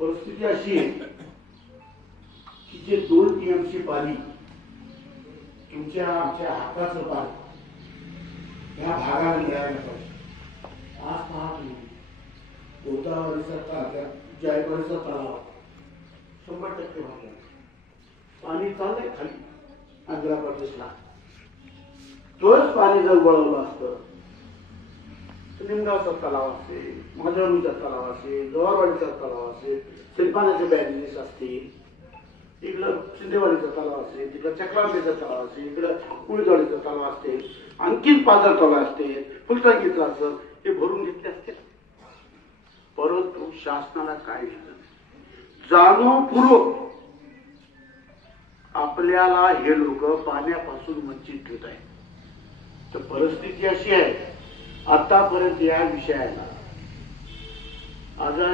परिस्थिती अशी आहे की जे 2 टीएमसी पाणी तुमच्या आमच्या हाताचं पाणी या भागाला मिळायला पाहिजे. आज पहा तुम्ही गोदावरीचा जायकवाडीचा तलाव 100% भरला. पाणी चाललंय खाली आंध्र प्रदेशला. तोच पाणी जर वळवलं असतं तर निमगावचा तलाव असेल, माधवणीचा तलाव असेल, जवारवाडीचा तलाव असेल, शिल्पानाचे बॅरेजेस असतील, इकडं शिंदेवाडीचा तलाव असेल, तिकडं चक्रावलीचा तलाव असेल, इकडं कुळीजवाडीचा तलाव असतील, आणखीन पाझर तलाव असतील, फुलटाकीचं असेल, हे भरून घेतले असतील. परंतु शासनाला काय झालं, जाणीवपूर्वक आपल्याला हे लोक पाण्यापासून वंचित ठेवत आहेत. तर परिस्थिती अशी आहे, आतापर्यंत या विषयाला आजार